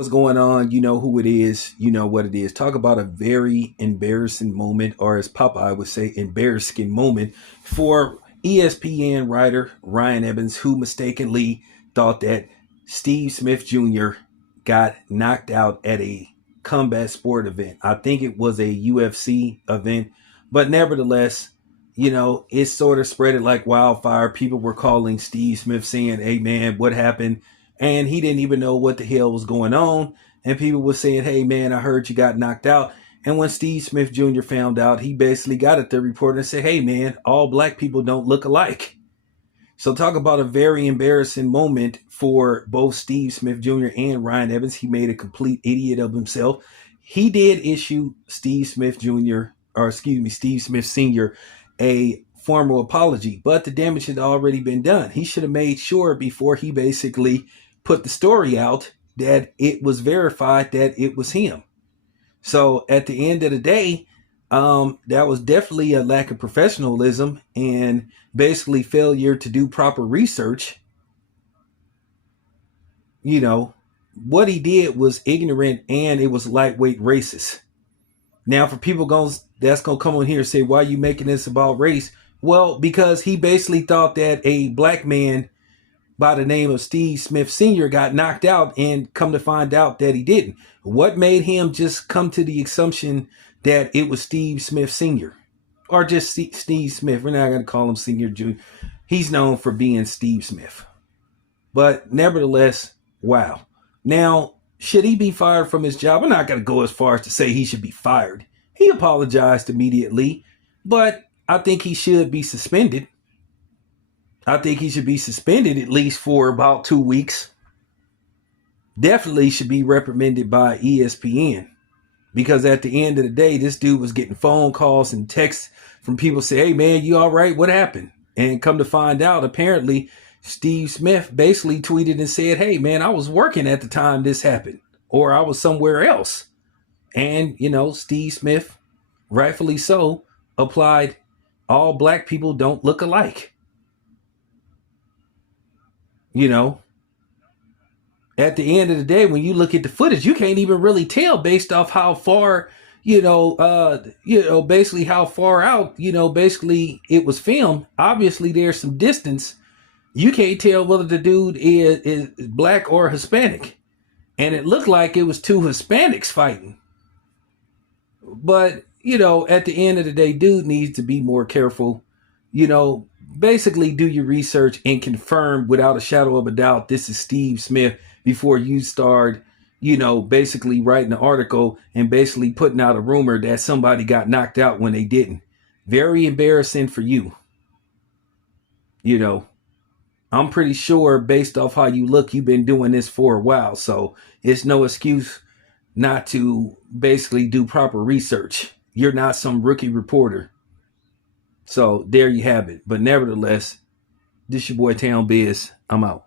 What's going on? You know who it is. You know what it is. Talk about a very embarrassing moment, or as Popeye would say, embarrassing moment for ESPN writer Ryan Evans, who mistakenly thought that Steve Smith Jr. got knocked out at a combat sport event. I think it was a UFC event, but nevertheless, it sort of spread it like wildfire. People were calling Steve Smith saying, "Hey man, what happened?" And he didn't even know what the hell was going on. And people were saying, "Hey man, I heard you got knocked out." And when Steve Smith Jr. found out, he basically got at the reporter and said, "Hey man, all black people don't look alike." So talk about a very embarrassing moment for both Steve Smith Jr. and Ryan Evans. He made a complete idiot of himself. He did issue Steve Smith Jr., or excuse me, Steve Smith Sr., a formal apology, but the damage had already been done. He should have made sure before he basically put the story out that it was verified that it was him. So at the end of the day, that was definitely a lack of professionalism and basically failure to do proper research. What he did was ignorant and it was lightweight racist. Now, for people that's gonna come on here and say, "Why are you making this about race?" Well, because he basically thought that a black man by the name of Steve Smith Sr. got knocked out, and come to find out that he didn't. What made him just come to the assumption that it was Steve Smith Sr. or just Steve Smith? We're not going to call him Senior Jr. He's known for being Steve Smith. But nevertheless, wow. Now, should he be fired from his job? I'm not going to go as far as to say he should be fired. He apologized immediately, but I think he should be suspended. I think he should be suspended at least for about 2 weeks. Definitely should be reprimanded by ESPN, because at the end of the day, this dude was getting phone calls and texts from people say, "Hey man, you all right? What happened?" And come to find out, apparently Steve Smith basically tweeted and said, "Hey man, I was working at the time this happened, or I was somewhere else." And, Steve Smith, rightfully so, applied all black people don't look alike. At the end of the day, when you look at the footage, you can't even really tell based off how far, basically how far out, basically it was filmed. Obviously, there's some distance. You can't tell whether the dude is black or Hispanic. And it looked like it was two Hispanics fighting. But, at the end of the day, dude needs to be more careful. Basically do your research and confirm without a shadow of a doubt this is Steve Smith before you start, basically writing an article and basically putting out a rumor that somebody got knocked out when they didn't. Very embarrassing for you. I'm pretty sure based off how you look, you've been doing this for a while. So it's no excuse not to basically do proper research. You're not some rookie reporter. So there you have it. But nevertheless, this your boy Town Biz. I'm out.